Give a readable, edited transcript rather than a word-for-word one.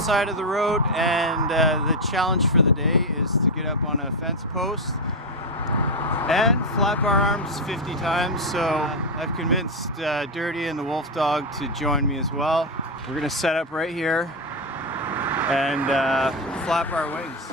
side of the road, and the challenge for the day is to get up on a fence post and flap our arms 50 times. So I've convinced Dirty and the Wolf Dog to join me as well. We're gonna set up right here and flap our wings.